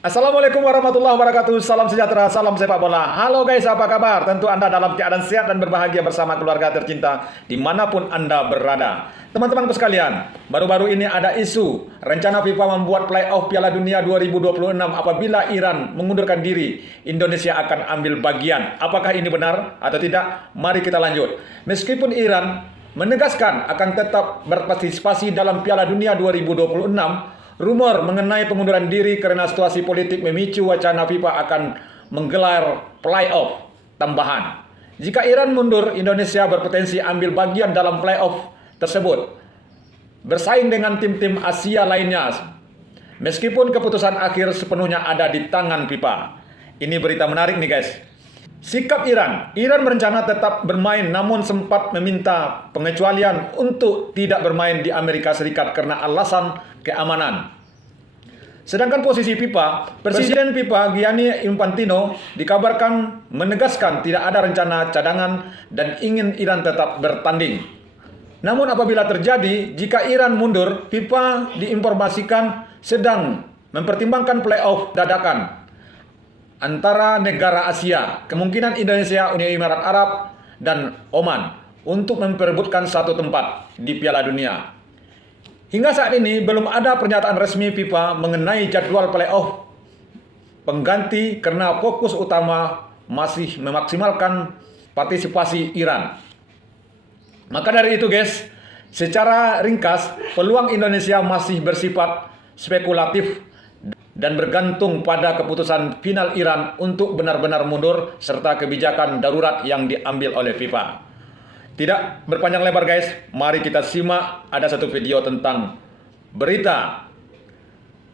Assalamualaikum warahmatullahi wabarakatuh. Salam sejahtera, salam sepak bola. Halo guys, apa kabar? Tentu Anda dalam keadaan sehat dan berbahagia bersama keluarga tercinta dimanapun Anda berada. Teman-temanku sekalian, baru-baru ini ada isu rencana FIFA membuat playoff Piala Dunia 2026 apabila Iran mengundurkan diri. Indonesia akan ambil bagian. Apakah ini benar atau tidak? Mari kita lanjut. Meskipun Iran menegaskan akan tetap berpartisipasi dalam Piala Dunia 2026, rumor mengenai pengunduran diri karena situasi politik memicu wacana FIFA akan menggelar playoff tambahan. Jika Iran mundur, Indonesia berpotensi ambil bagian dalam playoff tersebut, bersaing dengan tim-tim Asia lainnya. Meskipun keputusan akhir sepenuhnya ada di tangan FIFA. Ini berita menarik nih guys. Sikap Iran berencana tetap bermain namun sempat meminta pengecualian untuk tidak bermain di Amerika Serikat karena alasan keamanan. Sedangkan posisi FIFA, Presiden FIFA Gianni Infantino dikabarkan menegaskan tidak ada rencana cadangan dan ingin Iran tetap bertanding. Namun apabila terjadi, jika Iran mundur, FIFA diinformasikan sedang mempertimbangkan playoff dadakan antara negara Asia, kemungkinan Indonesia, Uni Emirat Arab, dan Oman untuk memperebutkan satu tempat di Piala Dunia. Hingga saat ini belum ada pernyataan resmi FIFA mengenai jadwal playoff pengganti karena fokus utama masih memaksimalkan partisipasi Iran. Maka dari itu guys, secara ringkas peluang Indonesia masih bersifat spekulatif dan bergantung pada keputusan final Iran untuk benar-benar mundur serta kebijakan darurat yang diambil oleh FIFA. Tidak berpanjang lebar guys, mari kita simak ada satu video tentang berita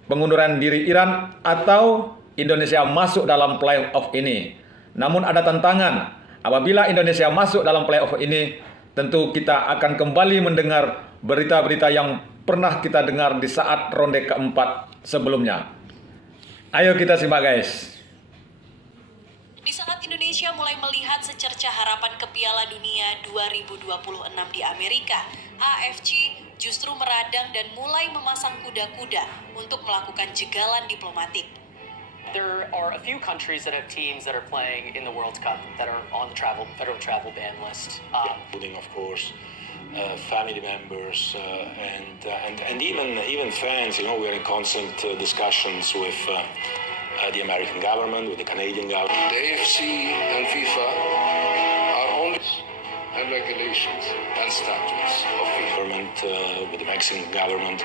pengunduran diri Iran atau Indonesia masuk dalam playoff ini. Namun ada tantangan, apabila Indonesia masuk dalam playoff ini, tentu kita akan kembali mendengar berita-berita yang pernah kita dengar di saat ronde keempat sebelumnya. Ayo kita simak guys. Di saat Indonesia mulai melihat secerca harapan ke Piala Dunia 2026 di Amerika, AFC justru meradang dan mulai memasang kuda-kuda untuk melakukan jegalan diplomatik. There are a few countries that have teams that are playing in the World Cup that are on the federal travel ban list. Including, of course, family members and even fans. You know, we are in constant discussions with the American government, with the Canadian government. The AFC and FIFA are only and regulations and statutes of FIFA. Government with the Mexican government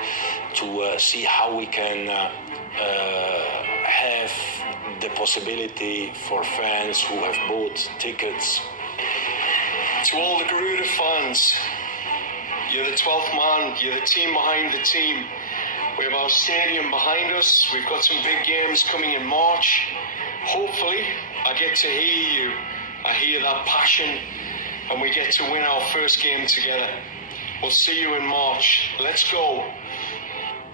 to see how we can have the possibility for fans who have bought tickets. To all the Garuda fans, you're the 12th man, you're the team behind the team. We have our stadium behind us. We've got some big games coming in March. Hopefully, I get to hear you. I hear that passion, and we get to win our first game together. We'll see you in March. Let's go.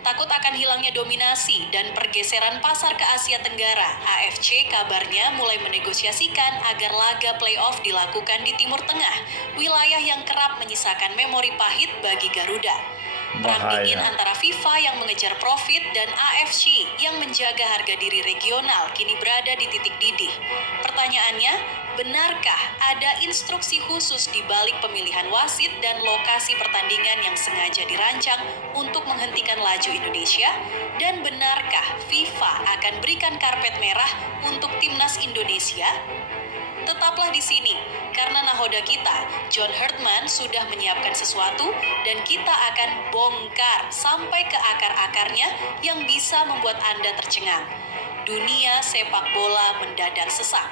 Takut akan hilangnya dominasi dan pergeseran pasar ke Asia Tenggara, AFC kabarnya mulai menegosiasikan agar laga playoff dilakukan di Timur Tengah, wilayah yang kerap menyisakan memori pahit bagi Garuda. Perang dingin antara FIFA yang mengejar profit dan AFC yang menjaga harga diri regional kini berada di titik didih. Pertanyaannya, benarkah ada instruksi khusus di balik pemilihan wasit dan lokasi pertandingan yang sengaja dirancang untuk menghentikan laju Indonesia? Dan benarkah FIFA akan berikan karpet merah untuk timnas Indonesia? Tetaplah di sini, karena nahoda kita, John Herdman, sudah menyiapkan sesuatu dan kita akan bongkar sampai ke akar-akarnya yang bisa membuat Anda tercengang. Dunia sepak bola mendadak sesak.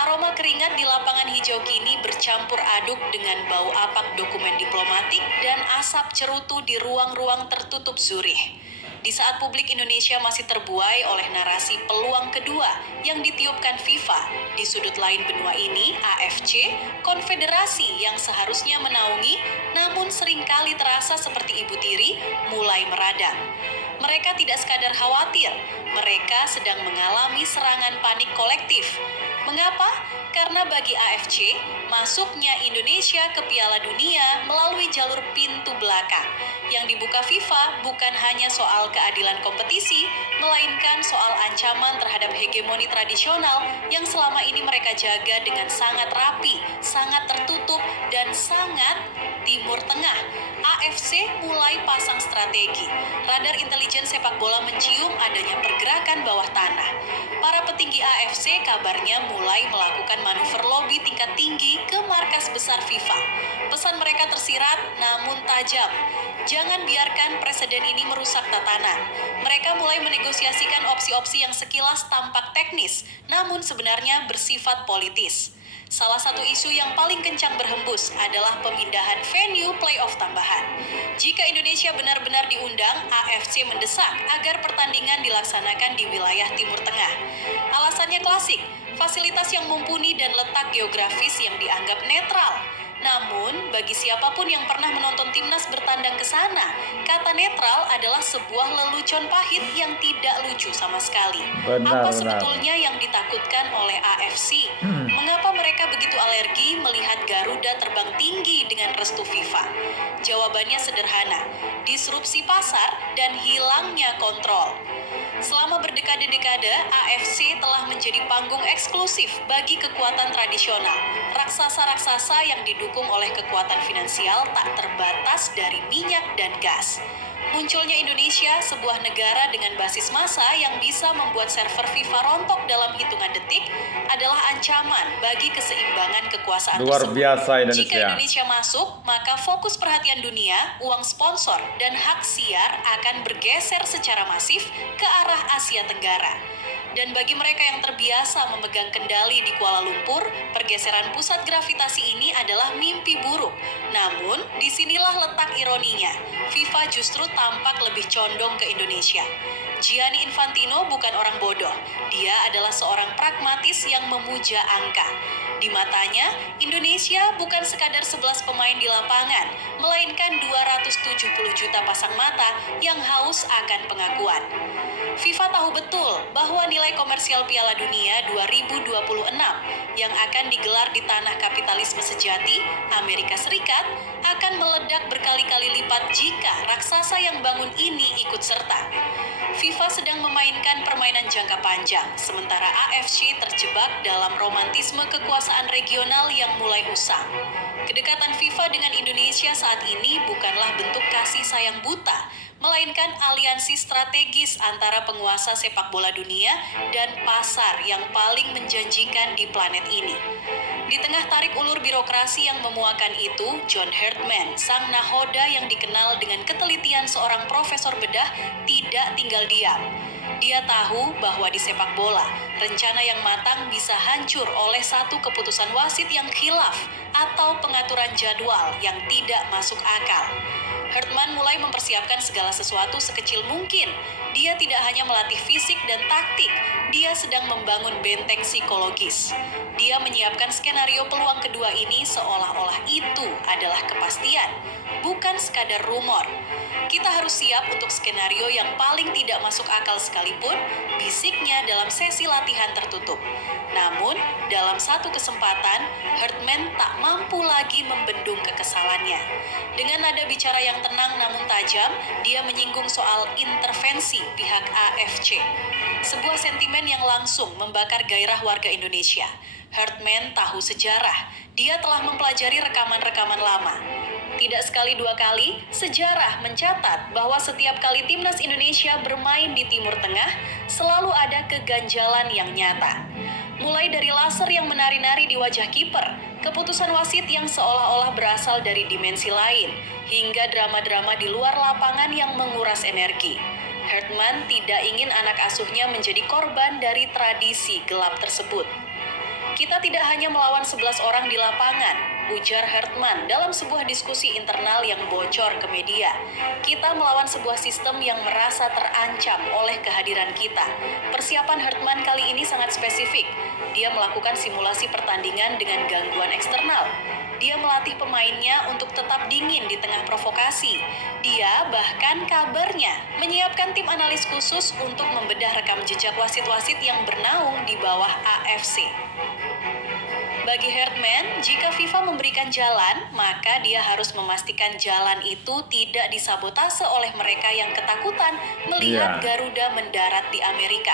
Aroma keringat di lapangan hijau kini bercampur aduk dengan bau apak dokumen diplomatik dan asap cerutu di ruang-ruang tertutup Zurich. Di saat publik Indonesia masih terbuai oleh narasi peluang kedua yang ditiupkan FIFA, di sudut lain benua ini, AFC, konfederasi yang seharusnya menaungi, namun seringkali terasa seperti ibu tiri, mulai meradang. Mereka tidak sekadar khawatir, mereka sedang mengalami serangan panik kolektif. Mengapa? Karena bagi AFC, masuknya Indonesia ke Piala Dunia melalui jalur pintu belakang. Yang dibuka FIFA bukan hanya soal keadilan kompetisi, melainkan soal ancaman terhadap hegemoni tradisional yang selama ini mereka jaga dengan sangat rapi, sangat tertutup, dan sangat Timur Tengah. AFC mulai pasang strategi. Radar intelijen sepak bola mencium adanya pergerakan bawah tanah. Para petinggi AFC kabarnya mulai melakukan manuver lobi tingkat tinggi ke markas besar FIFA. Pesan mereka tersirat namun tajam. Jangan biarkan presiden ini merusak tatanan. Mereka mulai menegosiasikan opsi-opsi yang sekilas tampak teknis, namun sebenarnya bersifat politis. Salah satu isu yang paling kencang berhembus adalah pemindahan venue playoff tambahan. Jika Indonesia benar-benar diundang, AFC mendesak agar pertandingan dilaksanakan di wilayah Timur Tengah. Alasannya klasik, fasilitas yang mumpuni dan letak geografis yang dianggap netral. Namun, bagi siapapun yang pernah menonton timnas bertandang ke sana, kata netral adalah sebuah lelucon pahit yang tidak lucu sama sekali. Apa sebetulnya yang ditakutkan oleh AFC? Mengapa mereka begitu alergi melihat Garuda terbang tinggi dengan restu FIFA? Jawabannya sederhana, disrupsi pasar dan hilangnya kontrol. Selama berdekade-dekade, AFC telah menjadi panggung eksklusif bagi kekuatan tradisional. Raksasa-raksasa yang didukung oleh kekuatan finansial tak terbatas dari minyak dan gas. Munculnya Indonesia, sebuah negara dengan basis massa yang bisa membuat server FIFA rontok dalam hitungan detik, adalah ancaman bagi keseimbangan kekuasaan Luar tersebut. biasa Indonesia. Jika Indonesia masuk, maka fokus perhatian dunia, uang sponsor, dan hak siar akan bergeser secara masif ke arah Asia Tenggara. Dan bagi mereka yang terbiasa memegang kendali di Kuala Lumpur, pergeseran pusat gravitasi ini adalah mimpi buruk. Namun, disinilah letak ironinya. FIFA justru tampak lebih condong ke Indonesia. Gianni Infantino bukan orang bodoh. Dia adalah seorang pragmatis yang memuja angka. Di matanya, Indonesia bukan sekadar 11 pemain di lapangan, melainkan 270 juta pasang mata yang haus akan pengakuan. FIFA tahu betul bahwa nilai komersial Piala Dunia 2026 yang akan digelar di tanah kapitalisme sejati, Amerika Serikat, akan meledak berkali-kali lipat jika raksasa yang bangun ini ikut serta. FIFA sedang memainkan permainan jangka panjang, sementara AFC terjebak dalam romantisme kekuasaan regional yang mulai usang. Kedekatan FIFA dengan Indonesia saat ini bukanlah bentuk kasih sayang buta, melainkan aliansi strategis antara penguasa sepak bola dunia dan pasar yang paling menjanjikan di planet ini. Di tengah tarik ulur birokrasi yang memuakan itu, John Herdman, sang nahoda yang dikenal dengan ketelitian seorang profesor bedah, tidak tinggal diam. Dia tahu bahwa di sepak bola, rencana yang matang bisa hancur oleh satu keputusan wasit yang khilaf atau pengaturan jadwal yang tidak masuk akal. Herdman mulai mempersiapkan segala sesuatu sekecil mungkin. Dia tidak hanya melatih fisik dan taktik, dia sedang membangun benteng psikologis. Dia menyiapkan skenario peluang kedua ini seolah-olah itu adalah kepastian, bukan sekadar rumor. Kita harus siap untuk skenario yang paling tidak masuk akal sekalipun, bisiknya dalam sesi latihan tertutup. Namun, dalam satu kesempatan, Herdman tak mampu lagi membendung kekesalannya. Dengan nada bicara yang tenang namun tajam, dia menyinggung soal intervensi pihak AFC. Sebuah sentimen yang langsung membakar gairah warga Indonesia. Herdman tahu sejarah. Dia telah mempelajari rekaman-rekaman lama. Tidak sekali dua kali, sejarah mencatat bahwa setiap kali timnas Indonesia bermain di Timur Tengah, selalu ada keganjalan yang nyata. Mulai dari laser yang menari-nari di wajah kiper, keputusan wasit yang seolah-olah berasal dari dimensi lain, hingga drama-drama di luar lapangan yang menguras energi. Herdman tidak ingin anak asuhnya menjadi korban dari tradisi gelap tersebut. Kita tidak hanya melawan 11 orang di lapangan, ujar Herdman dalam sebuah diskusi internal yang bocor ke media. Kita melawan sebuah sistem yang merasa terancam oleh kehadiran kita. Persiapan Herdman kali ini sangat spesifik. Dia melakukan simulasi pertandingan dengan gangguan eksternal. Dia melatih pemainnya untuk tetap dingin di tengah provokasi. Dia bahkan kabarnya menyiapkan tim analis khusus untuk membedah rekam jejak wasit-wasit yang bernaung di bawah AFC. Bagi Herdman, jika FIFA memberikan jalan, maka dia harus memastikan jalan itu tidak disabotase oleh mereka yang ketakutan melihat Iya. Garuda mendarat di Amerika.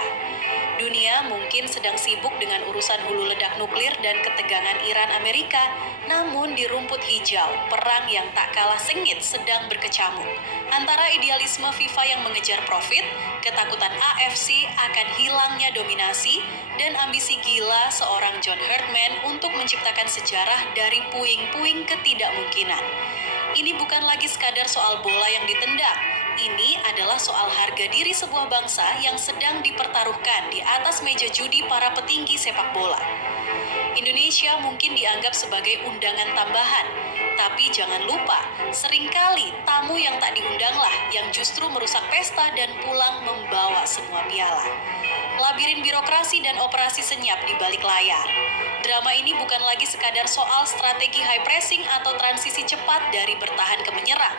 Dunia mungkin sedang sibuk dengan urusan hulu ledak nuklir dan ketegangan Iran-Amerika, namun di rumput hijau, perang yang tak kalah sengit sedang berkecamuk. Antara idealisme FIFA yang mengejar profit, ketakutan AFC akan hilangnya dominasi, dan ambisi gila seorang John Herdman untuk menciptakan sejarah dari puing-puing ketidakmungkinan. Ini bukan lagi sekadar soal bola yang ditendang. Ini adalah soal harga diri sebuah bangsa yang sedang dipertaruhkan di atas meja judi para petinggi sepak bola. Indonesia mungkin dianggap sebagai undangan tambahan, tapi jangan lupa, seringkali tamu yang tak diundanglah yang justru merusak pesta dan pulang membawa semua piala. Labirin birokrasi dan operasi senyap di balik layar. Drama ini bukan lagi sekadar soal strategi high pressing atau transisi cepat dari bertahan ke menyerang.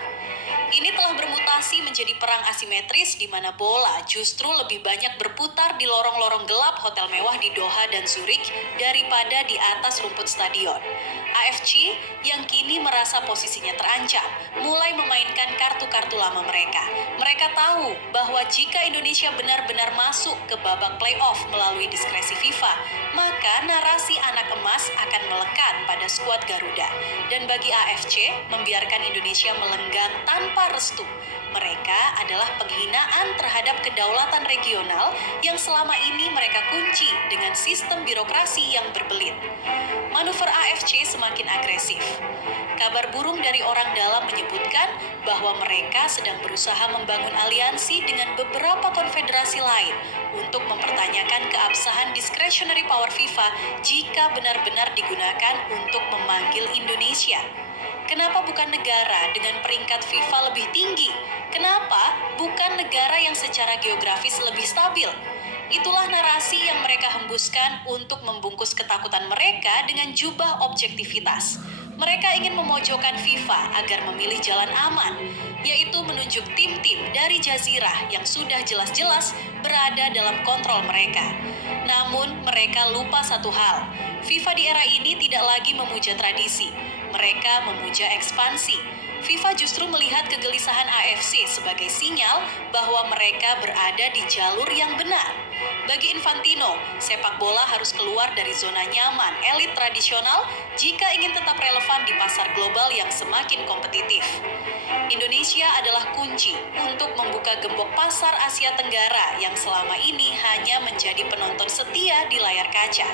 Ini telah bermutasi menjadi perang asimetris di mana bola justru lebih banyak berputar di lorong-lorong gelap hotel mewah di Doha dan Zurich daripada di atas rumput stadion. AFC yang kini merasa posisinya terancam, mulai memainkan kartu-kartu lama mereka. Mereka tahu bahwa jika Indonesia benar-benar masuk ke babak playoff melalui diskresi FIFA, maka narasi anak emas akan melekat pada skuad Garuda. Dan bagi AFC, membiarkan Indonesia melenggang tanpa restu. Mereka adalah penghinaan terhadap kedaulatan regional yang selama ini mereka kunci dengan sistem birokrasi yang berbelit. Manuver AFC semakin agresif. Kabar burung dari orang dalam menyebutkan bahwa mereka sedang berusaha membangun aliansi dengan beberapa konfederasi lain untuk mempertanyakan keabsahan discretionary power FIFA jika benar-benar digunakan untuk memanggil Indonesia. Kenapa bukan negara dengan peringkat FIFA lebih tinggi? Kenapa bukan negara yang secara geografis lebih stabil? Itulah narasi yang mereka hembuskan untuk membungkus ketakutan mereka dengan jubah objektivitas. Mereka ingin memojokkan FIFA agar memilih jalan aman, yaitu menunjuk tim-tim dari Jazirah yang sudah jelas-jelas berada dalam kontrol mereka. Namun mereka lupa satu hal, FIFA di era ini tidak lagi memuja tradisi, mereka memuja ekspansi. FIFA justru melihat kegelisahan AFC sebagai sinyal bahwa mereka berada di jalur yang benar. Bagi Infantino, sepak bola harus keluar dari zona nyaman elit tradisional jika ingin tetap relevan di pasar global yang semakin kompetitif. Indonesia adalah kunci untuk membuka gembok pasar Asia Tenggara yang selama ini hanya menjadi penonton setia di layar kaca.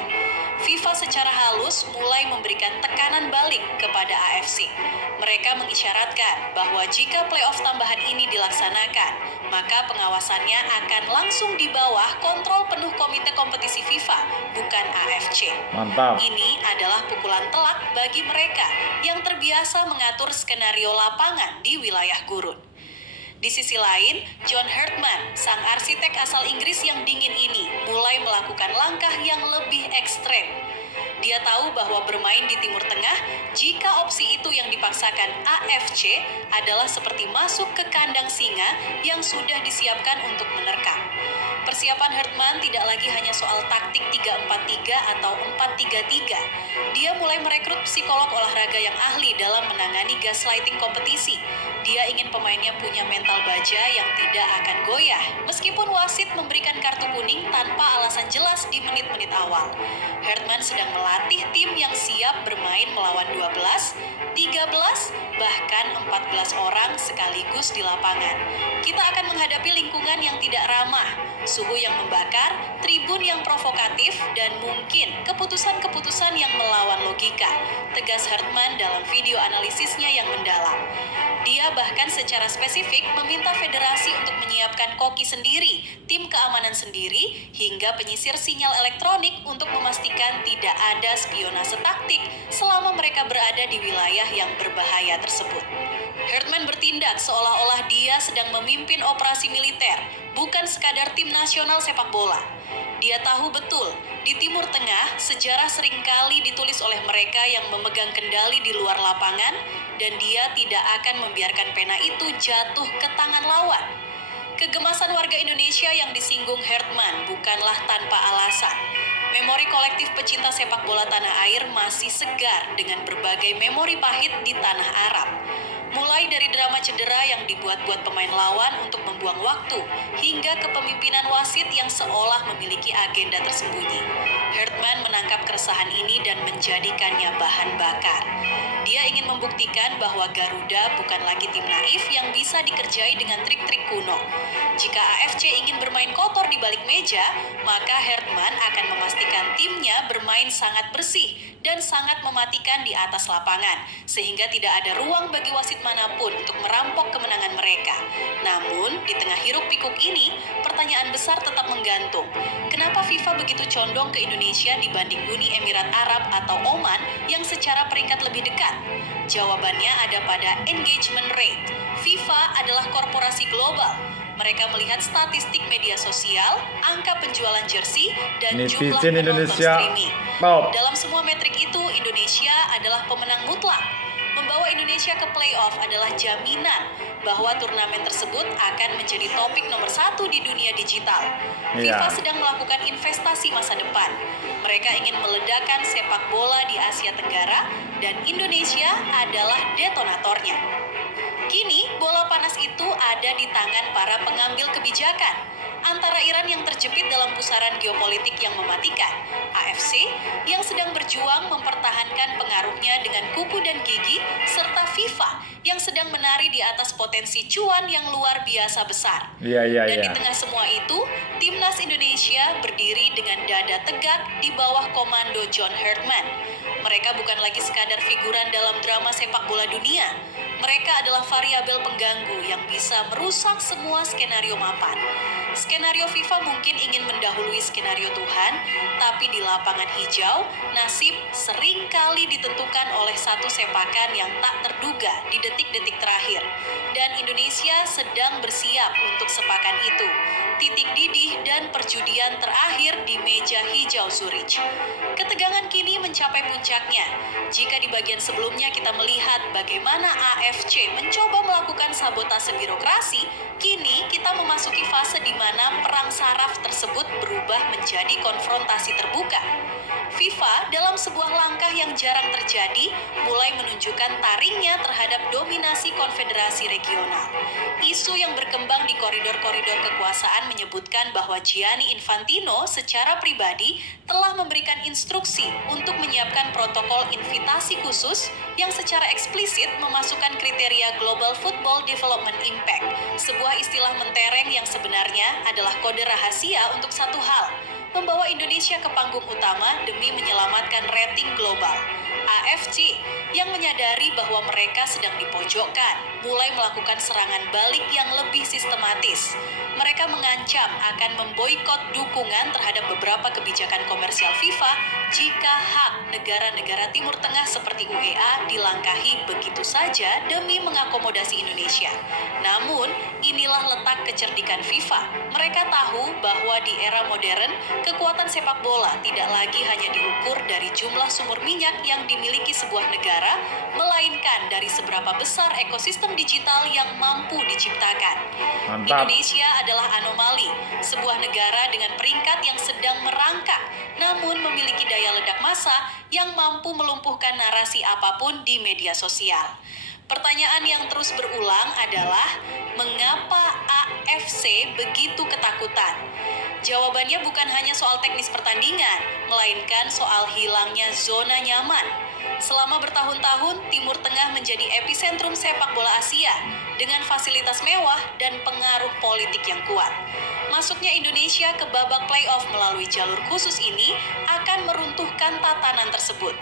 FIFA secara halus mulai memberikan tekanan balik kepada AFC. Mereka mengisyaratkan bahwa jika playoff tambahan ini dilaksanakan, maka pengawasannya akan langsung di bawah kontrol penuh Komite Kompetisi FIFA, bukan AFC. Mantap. Ini adalah pukulan telak bagi mereka yang terbiasa mengatur skenario lapangan di wilayah gurun. Di sisi lain, John Herdman, sang arsitek asal Inggris yang dingin ini, mulai melakukan langkah yang lebih ekstrem. Dia tahu bahwa bermain di Timur Tengah, jika opsi itu yang dipaksakan AFC adalah seperti masuk ke kandang singa yang sudah disiapkan untuk menerkam. Persiapan Herdman tidak lagi hanya soal taktik 3-4-3 atau 4-3-3. Dia mulai merekrut psikolog olahraga yang ahli dalam menangani gaslighting kompetisi. Dia ingin pemainnya punya mental baja yang tidak akan goyah, meskipun wasit memberikan kartu kuning tanpa alasan jelas di menit-menit awal. Herdman sedang melatih tim yang siap bermain melawan 12, 13, bahkan 14 orang sekaligus di lapangan. Kita akan menghadapi lingkungan yang tidak ramah, suhu yang membakar, tribun yang provokatif, dan mungkin keputusan-keputusan yang melawan logika, tegas Herdman dalam video analisisnya yang mendalam. Dia bahkan secara spesifik meminta federasi untuk menyiapkan koki sendiri, tim keamanan sendiri, hingga penyisir sinyal elektronik untuk memastikan tidak ada spionase taktik selama mereka berada di wilayah yang berbahaya tersebut. Herdman bertindak seolah-olah dia sedang memimpin operasi militer, bukan sekadar tim nasional sepak bola. Dia tahu betul, di Timur Tengah, sejarah seringkali ditulis oleh mereka yang memegang kendali di luar lapangan, dan dia tidak akan membiarkan pena itu jatuh ke tangan lawan. Kegemasan warga Indonesia yang disinggung Herdman bukanlah tanpa alasan. Memori kolektif pecinta sepak bola tanah air masih segar dengan berbagai memori pahit di tanah Arab. Mulai dari drama cedera yang dibuat-buat pemain lawan untuk membuang waktu, hingga kepemimpinan wasit yang seolah memiliki agenda tersembunyi. Herdman menangkap keresahan ini dan menjadikannya bahan bakar. Dia ingin membuktikan bahwa Garuda bukan lagi tim naif yang bisa dikerjai dengan trik-trik kuno. Jika AFC ingin bermain kotor di balik meja, maka Herdman akan memastikan timnya bermain sangat bersih dan sangat mematikan di atas lapangan, sehingga tidak ada ruang bagi wasit manapun untuk merampok kemenangan mereka. Namun, di tengah hiruk-pikuk ini, pertanyaan besar tetap menggantung. Kenapa FIFA begitu condong ke Indonesia dibanding Uni Emirat Arab atau Oman yang secara peringkat lebih dekat? Jawabannya ada pada engagement rate. FIFA adalah korporasi global. Mereka melihat statistik media sosial, angka penjualan jersey, dan jumlah Netizen penonton Indonesia. streaming. Bob. Dalam semua metrik itu, Indonesia adalah pemenang mutlak. Membawa Indonesia ke playoff adalah jaminan bahwa turnamen tersebut akan menjadi topik nomor 1 di dunia digital. Iya. FIFA sedang melakukan investasi masa depan. Mereka ingin meledakan sepak bola di Asia Tenggara, dan Indonesia adalah detonatornya. Kini, bola panas itu ada di tangan para pengambil kebijakan. Antara Iran yang terjepit dalam pusaran geopolitik yang mematikan, AFC yang sedang berjuang mempertahankan pengaruhnya dengan kuku dan gigi, serta FIFA yang sedang menari di atas potensi cuan yang luar biasa besar. Iya. Dan di tengah semua itu, Timnas Indonesia berdiri dengan dada tegak di bawah komando John Herdman. Mereka bukan lagi sekadar figuran dalam drama sepak bola dunia. Mereka adalah variabel pengganggu yang bisa merusak semua skenario mapan. Skenario FIFA mungkin ingin mendahului skenario Tuhan, tapi di lapangan hijau, nasib seringkali ditentukan oleh satu sepakan yang tak terduga di detik-detik terakhir. Dan Indonesia sedang bersiap untuk sepakan itu. Titik didih dan perjudian terakhir di meja hijau Zurich. Ketegangan kini mencapai puncaknya. Jika di bagian sebelumnya kita melihat bagaimana AFC mencoba melakukan sabotase birokrasi, kini kita memasuki fase di mana perang saraf tersebut berubah menjadi konfrontasi terbuka. FIFA dalam sebuah langkah yang jarang terjadi mulai menunjukkan taringnya terhadap dominasi konfederasi regional. Isu yang berkembang di koridor-koridor kekuasaan menyebutkan bahwa Gianni Infantino secara pribadi telah memberikan instruksi untuk menyiapkan protokol invitasi khusus yang secara eksplisit memasukkan kriteria Global Football Development Impact, sebuah istilah mentereng yang sebenarnya adalah kode rahasia untuk satu hal: membawa Indonesia ke panggung utama demi menyelamatkan rating global. AFC yang menyadari bahwa mereka sedang dipojokkan, mulai melakukan serangan balik yang lebih sistematis. Mereka mengancam akan memboikot dukungan terhadap beberapa kebijakan komersial FIFA jika hak negara-negara Timur Tengah seperti UEA dilangkahi begitu saja demi mengakomodasi Indonesia. Namun, inilah letak kecerdikan FIFA. Mereka tahu bahwa di era modern, kekuatan sepak bola tidak lagi hanya diukur dari jumlah sumur minyak yang dimiliki sebuah negara, melainkan dari seberapa besar ekosistem digital yang mampu diciptakan. Mantap. Indonesia adalah anomali, sebuah negara dengan peringkat yang sedang merangkak, namun memiliki daya ledak massa yang mampu melumpuhkan narasi apapun di media sosial. Pertanyaan yang terus berulang adalah, mengapa AFC begitu ketakutan? Jawabannya bukan hanya soal teknis pertandingan, melainkan soal hilangnya zona nyaman. Selama bertahun-tahun, Timur Tengah menjadi epicentrum sepak bola Asia dengan fasilitas mewah dan pengaruh politik yang kuat. Masuknya Indonesia ke babak playoff melalui jalur khusus ini akan meruntuhkan tatanan tersebut.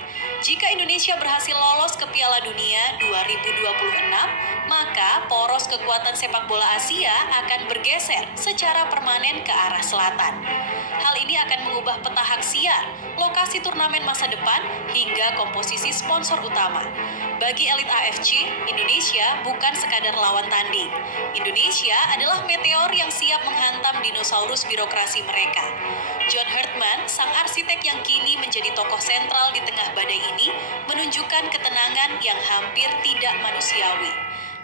Jika Indonesia berhasil lolos ke Piala Dunia 2026, maka poros kekuatan sepak bola Asia akan bergeser secara permanen ke arah selatan. Hal ini akan mengubah peta hak siar, lokasi turnamen masa depan, hingga komposisi sponsor utama. Bagi elit AFC, Indonesia bukan sekadar lawan tanding. Indonesia adalah meteor yang siap menghantam dinosaurus birokrasi mereka. John Herdman, sang arsitek yang kini menjadi tokoh sentral di tengah badai ini, menunjukkan ketenangan yang hampir tidak manusiawi.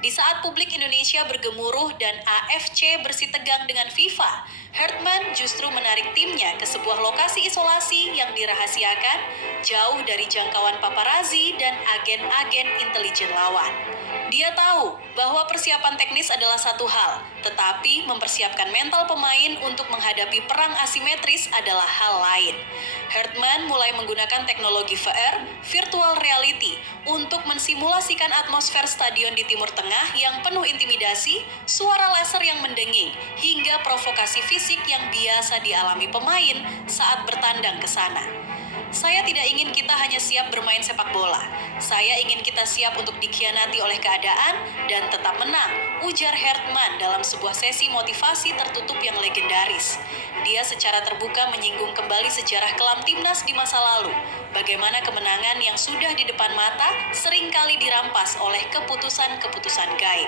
Di saat publik Indonesia bergemuruh dan AFC bersitegang dengan FIFA, Hertman justru menarik timnya ke sebuah lokasi isolasi yang dirahasiakan, jauh dari jangkauan paparazzi dan agen-agen intelijen lawan. Dia tahu bahwa persiapan teknis adalah satu hal, tetapi mempersiapkan mental pemain untuk menghadapi perang asimetris adalah hal lain. Hertman mulai menggunakan teknologi VR, virtual reality, untuk mensimulasikan atmosfer stadion di Timur Tengah yang penuh intimidasi, suara laser yang mendenging, hingga provokasi fisik yang biasa dialami pemain saat bertandang ke sana. Saya tidak ingin kita hanya siap bermain sepak bola. Saya ingin kita siap untuk dikhianati oleh keadaan dan tetap menang, ujar Hertman dalam sebuah sesi motivasi tertutup yang legendaris. Dia secara terbuka menyinggung kembali sejarah kelam timnas di masa lalu. Bagaimana kemenangan yang sudah di depan mata seringkali dirampas oleh keputusan-keputusan gaib.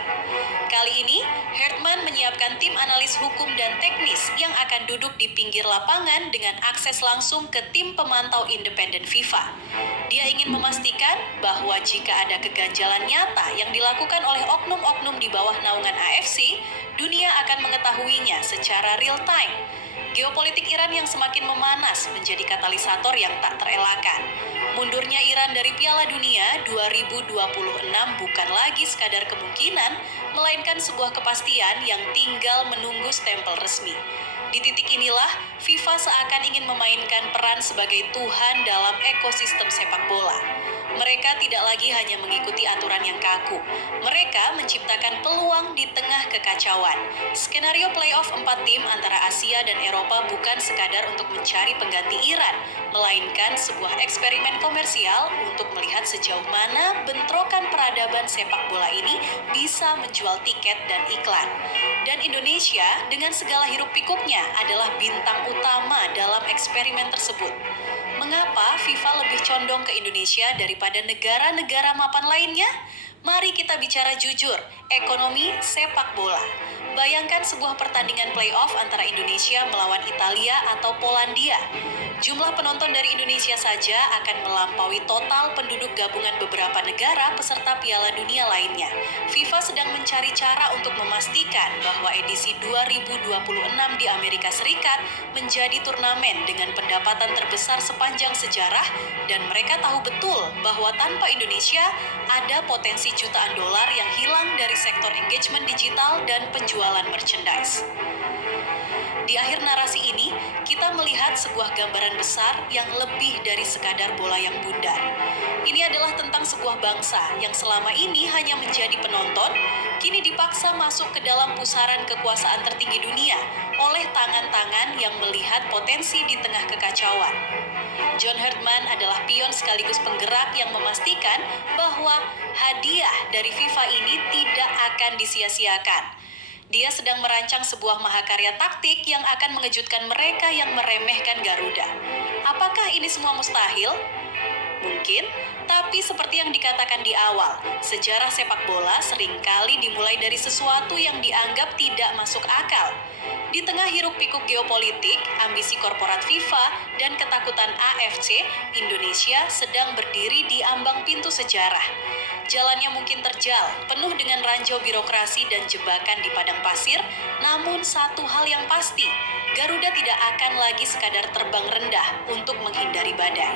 Kali ini, Hertman menyiapkan tim analis hukum dan teknis yang akan duduk di pinggir lapangan dengan akses langsung ke tim pemantau independen FIFA. Dia ingin memastikan bahwa jika ada keganjalan nyata yang dilakukan oleh oknum-oknum di bawah naungan AFC, dunia akan mengetahuinya secara real time. Geopolitik Iran yang semakin memanas menjadi katalisator yang tak terelakkan. Mundurnya Iran dari Piala Dunia 2026 bukan lagi sekadar kemungkinan, melainkan sebuah kepastian yang tinggal menunggu stempel resmi. Di titik inilah, FIFA seakan ingin memainkan peran sebagai Tuhan dalam ekosistem sepak bola. Mereka tidak lagi hanya mengikuti aturan yang kaku. Mereka menciptakan peluang di tengah kekacauan. Skenario playoff 4 tim antara Asia dan Eropa bukan sekadar untuk mencari pengganti Iran, melainkan sebuah eksperimen komersial untuk melihat sejauh mana bentrokan peradaban sepak bola ini bisa menjual tiket dan iklan. Dan Indonesia dengan segala hiruk-pikuknya adalah bintang utama dalam eksperimen tersebut. Mengapa FIFA lebih condong ke Indonesia daripada negara-negara mapan lainnya? Mari kita bicara jujur, ekonomi sepak bola. Bayangkan sebuah pertandingan playoff antara Indonesia melawan Italia atau Polandia. Jumlah penonton dari Indonesia saja akan melampaui total penduduk gabungan beberapa negara peserta Piala Dunia lainnya. FIFA sedang mencari cara untuk memastikan bahwa edisi 2026 di Amerika Serikat menjadi turnamen dengan pendapatan terbesar sepanjang sejarah, dan mereka tahu betul bahwa tanpa Indonesia ada potensi jutaan dolar yang hilang dari sektor engagement digital dan penjualan merchandise. Di akhir narasi ini, kita melihat sebuah gambaran besar yang lebih dari sekadar bola yang bundar. Ini adalah tentang sebuah bangsa yang selama ini hanya menjadi penonton, kini dipaksa masuk ke dalam pusaran kekuasaan tertinggi dunia oleh tangan-tangan yang melihat potensi di tengah kekacauan. John Hertman adalah pion sekaligus penggerak yang memastikan bahwa hadiah dari FIFA ini tidak akan disia-siakan. Dia sedang merancang sebuah mahakarya taktik yang akan mengejutkan mereka yang meremehkan Garuda. Apakah ini semua mustahil? Mungkin, tapi seperti yang dikatakan di awal, sejarah sepak bola seringkali dimulai dari sesuatu yang dianggap tidak masuk akal. Di tengah hiruk-pikuk geopolitik, ambisi korporat FIFA, dan ketakutan AFC, Indonesia sedang berdiri di ambang pintu sejarah. Jalannya mungkin terjal, penuh dengan ranjau birokrasi dan jebakan di padang pasir, namun satu hal yang pasti, Garuda tidak akan lagi sekadar terbang rendah untuk menghindari badai.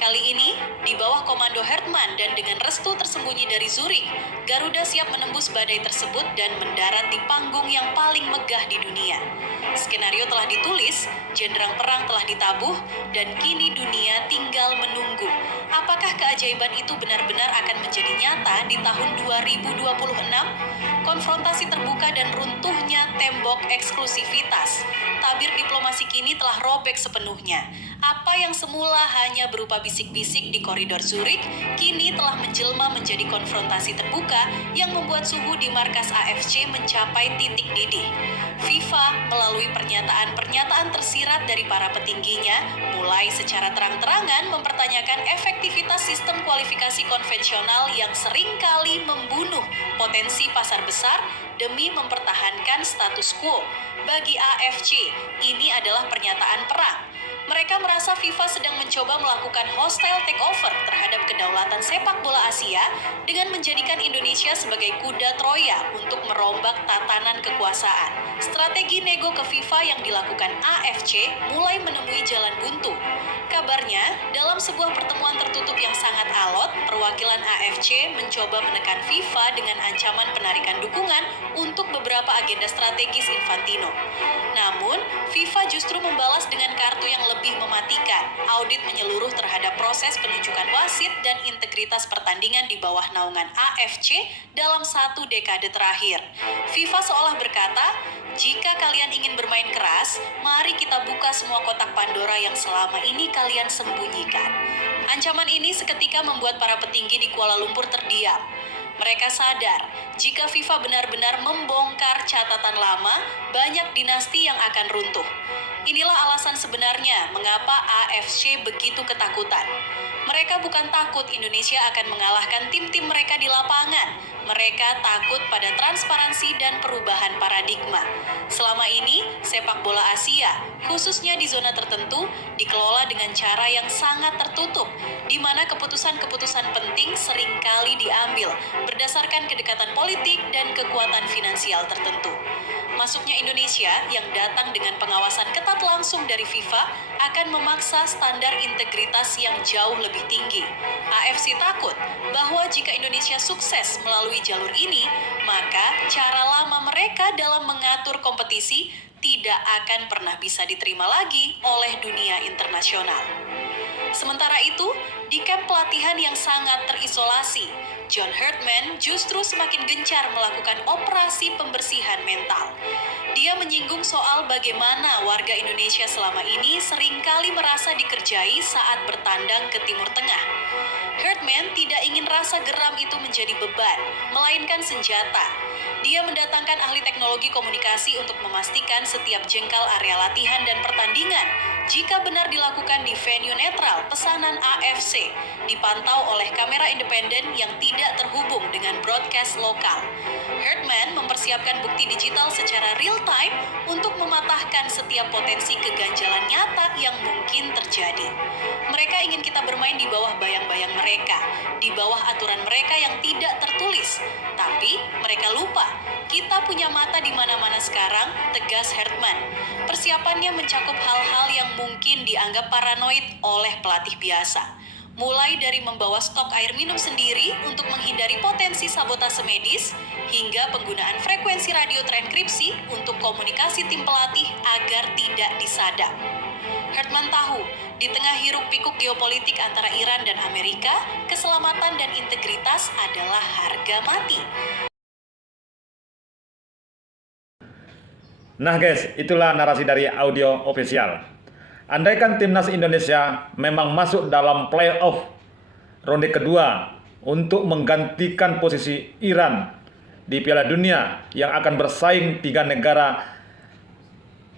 Kali ini, di bawah komando Hertman dan dengan restu tersembunyi dari Zurich, Garuda siap menembus badai tersebut dan mendarat di panggung yang paling megah di dunia. Skenario telah ditulis, jenderang perang telah ditabuh, dan kini dunia tinggal menunggu. Apakah keajaiban itu benar-benar akan menjadi nyata di tahun 2026? Konfrontasi terbuka dan runtuhnya tembok eksklusivitas. Tabir diplomasi kini telah robek sepenuhnya. Apa yang semula hanya berupa bisik-bisik di koridor Zurich, kini telah menjelma menjadi konfrontasi terbuka yang membuat suhu di markas AFC mencapai titik didih. FIFA melalui pernyataan-pernyataan tersirat dari para petingginya mulai secara terang-terangan mempertanyakan efektivitas sistem kualifikasi konvensional yang seringkali membunuh potensi pasar besar demi mempertahankan status quo. Bagi AFC, ini adalah pernyataan perang. Mereka Mereka merasa FIFA sedang mencoba melakukan hostile takeover terhadap kedaulatan sepak bola Asia dengan menjadikan Indonesia sebagai kuda Troya untuk merombak tatanan kekuasaan. Strategi nego ke FIFA yang dilakukan AFC mulai menemui jalan buntu. Kabarnya, dalam sebuah pertemuan tertutup yang sangat alot, perwakilan AFC mencoba menekan FIFA dengan ancaman penarikan dukungan untuk beberapa agenda strategis Infantino. Namun, FIFA justru membalas dengan kartu yang lebih mematikan, audit menyeluruh terhadap proses penunjukan wasit dan integritas pertandingan di bawah naungan AFC dalam 1 dekade terakhir. FIFA seolah berkata, jika kalian ingin bermain keras, mari kita buka semua kotak Pandora yang selama ini kalian sembunyikan. Ancaman ini seketika membuat para petinggi di Kuala Lumpur terdiam. Mereka sadar, jika FIFA benar-benar membongkar catatan lama, banyak dinasti yang akan runtuh. Inilah alasan sebenarnya mengapa AFC begitu ketakutan. Mereka bukan takut Indonesia akan mengalahkan tim-tim mereka di lapangan. Mereka takut pada transparansi dan perubahan paradigma. Selama ini, sepak bola Asia, khususnya di zona tertentu, dikelola dengan cara yang sangat tertutup, di mana keputusan-keputusan penting seringkali diambil berdasarkan kedekatan politik dan kekuatan finansial tertentu. Masuknya Indonesia yang datang dengan pengawasan ketat langsung dari FIFA akan memaksa standar integritas yang jauh lebih tinggi. AFC takut bahwa jika Indonesia sukses melalui jalur ini, maka cara lama mereka dalam mengatur kompetisi tidak akan pernah bisa diterima lagi oleh dunia internasional. Sementara itu, di kamp pelatihan yang sangat terisolasi, John Herdman justru semakin gencar melakukan operasi pembersihan mental. Dia menyinggung soal bagaimana warga Indonesia selama ini seringkali merasa dikerjai saat bertandang ke Timur Tengah. Herdman tidak ingin rasa geram itu menjadi beban, melainkan senjata. Dia mendatangkan ahli teknologi komunikasi untuk memastikan setiap jengkal area latihan dan pertandingan, jika benar dilakukan di venue netral pesanan AFC, dipantau oleh kamera independen yang tidak terhubung dengan broadcast lokal. Herdman mempersiapkan bukti digital secara real-time untuk mematahkan setiap potensi keganjalan nyata yang mungkin terjadi. Mereka ingin kita bermain di bawah bayang-bayang mereka, di bawah aturan mereka yang tidak tertulis. Tapi mereka lupa, kita punya mata di mana-mana sekarang, tegas Herdman. Persiapannya mencakup hal-hal yang mungkin dianggap paranoid oleh pelatih biasa. Mulai dari membawa stok air minum sendiri untuk menghindari potensi sabotase medis, hingga penggunaan frekuensi radio terenkripsi untuk komunikasi tim pelatih agar tidak disadap. Herdman tahu, di tengah hiruk-pikuk geopolitik antara Iran dan Amerika, keselamatan dan integritas adalah harga mati. Nah guys, itulah narasi dari audio official. Andaikan timnas Indonesia memang masuk dalam playoff ronde kedua untuk menggantikan posisi Iran di Piala Dunia yang akan bersaing 3 negara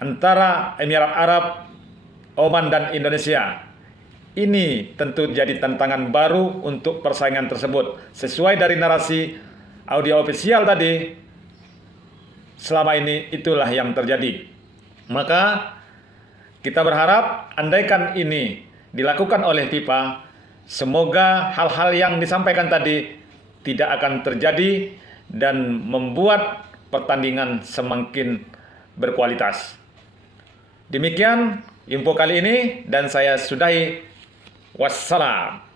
antara Emirat Arab, Oman dan Indonesia. Ini tentu jadi tantangan baru untuk persaingan tersebut. Sesuai dari narasi audio official tadi, selama ini itulah yang terjadi. Maka kita berharap andaikan ini dilakukan oleh FIFA, semoga hal-hal yang disampaikan tadi tidak akan terjadi dan membuat pertandingan semakin berkualitas. Demikian info kali ini dan saya sudahi. Wassalam.